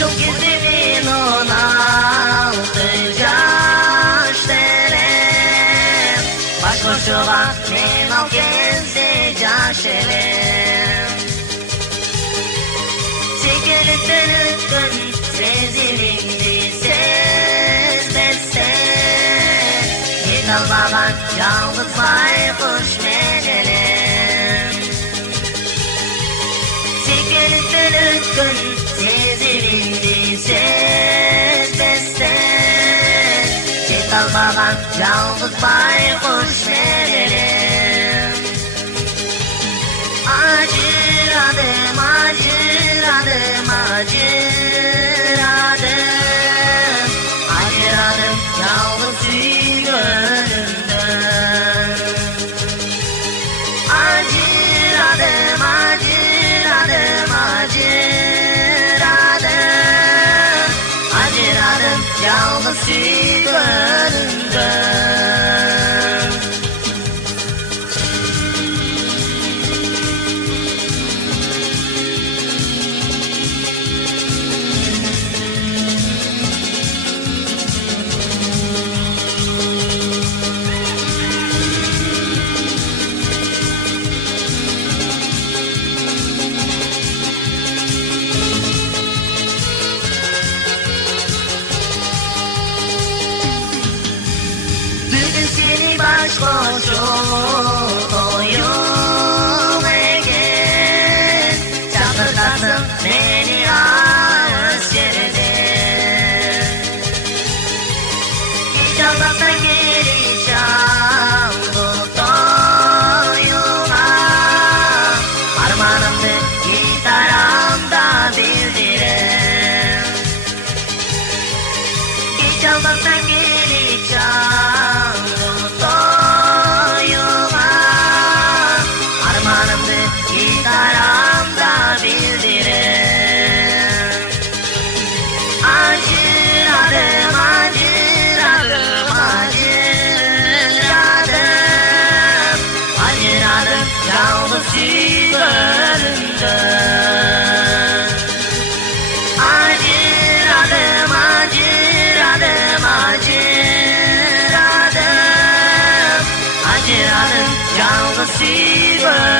Çok gizlimin 16 yaşlarım. Başkoşuğa men al gezdi yaşlarım. Çekilip dönüktün sezilimdi sezmesten. Git almadan yalnız baykuş menelim. Çekilip dönüktün sezilimdi sezmesten. Git almadan yalnız baykuş menelim. Acıradım, acıradım, acıradım. Acıradım yalnız gönlümden. Acıradım, acıradım, acıradım. Acıradım yalnız gönlümden. Başkoşuyum egen. Çatırtasın beni ağız yerden. Hiç aldatsan geleceğim bu toyuma. Armağanımdı gitaramda bildiren. Hiç aldatsan geleceğim bu toyuma. Armağanımdı gitaramda bildiren. Acıradım, acıradım, acıradım. Acıradım yalnız yüzlerinden. Acıradım, acıradım, acıradım. Acıradım yalnız yüzlerinden.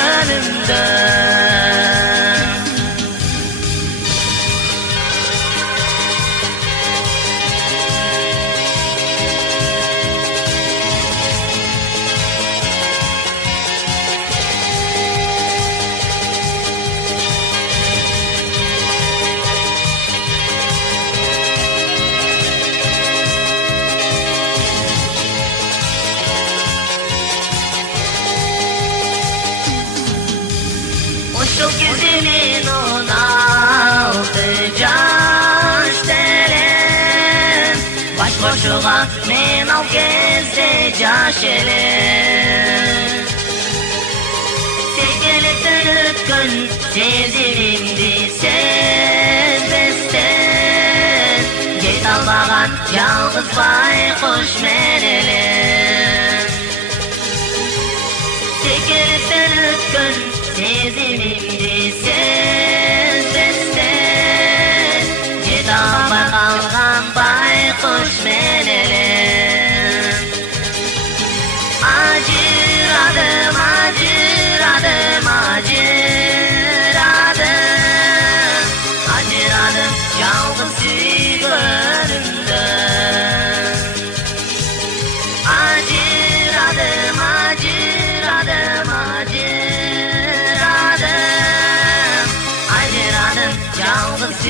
Çok gizlimin 16 yaşlarım. Başkoşuğa men al gezdi yaşlarım. Çekilip dönüktün sezilimdi sezmesten. Git almadan yalnız baykuş menelim. Çekilip dönüktün sezilimdi sezmesten. Git alma kalgan baykuş menelim. Acıradım, acıradım, acıradım. Acıradım yalnız gönlümden. Acıradım, acıradım, acıradım. Acıradım yalnız